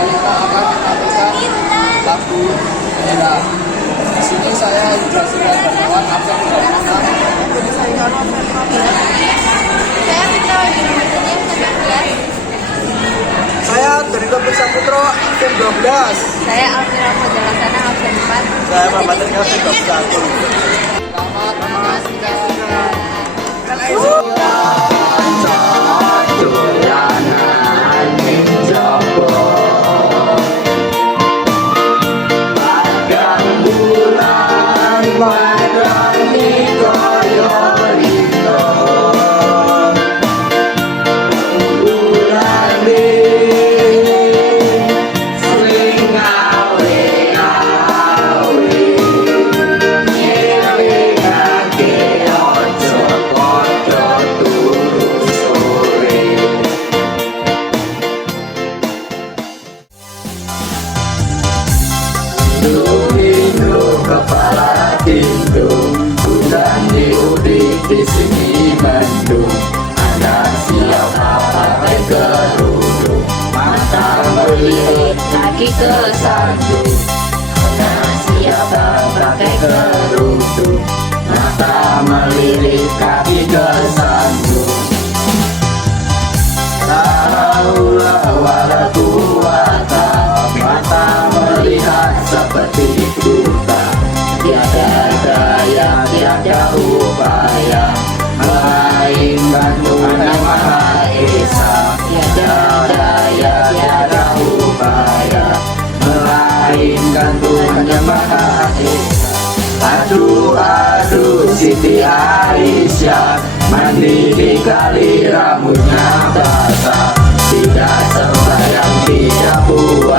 kita akan menampilkan lagu daerah. Di sini saya juga sudah berkawan absen dari mana? Saya Fitra Wadidumutnya absen 14. Saya dari Topik Saputro absen 12. Saya Alfira Mujalasana absen 4. Saya Muhammad Rizky absen 21. Selamat menyaksikan. Kepala tindung, hujan diudik di sini mendung. Ada siapa pakai kerudung, mata melirik kaki ke sandung. Ada siapa pakai kerudung, mata melirik kaki ke sandung. La haula wala quwata, mata melihat seperti buta. Tiada daya, tiada upaya, melainkan Tuhan Yang Maha Esa. Tiada daya, tiada upaya, melainkan Tuhan Yang Maha Esa. Aduh, aduh, Siti Aisyah, mandi di kali rambutnya basah. Tidak sembahyang, tidak puasa.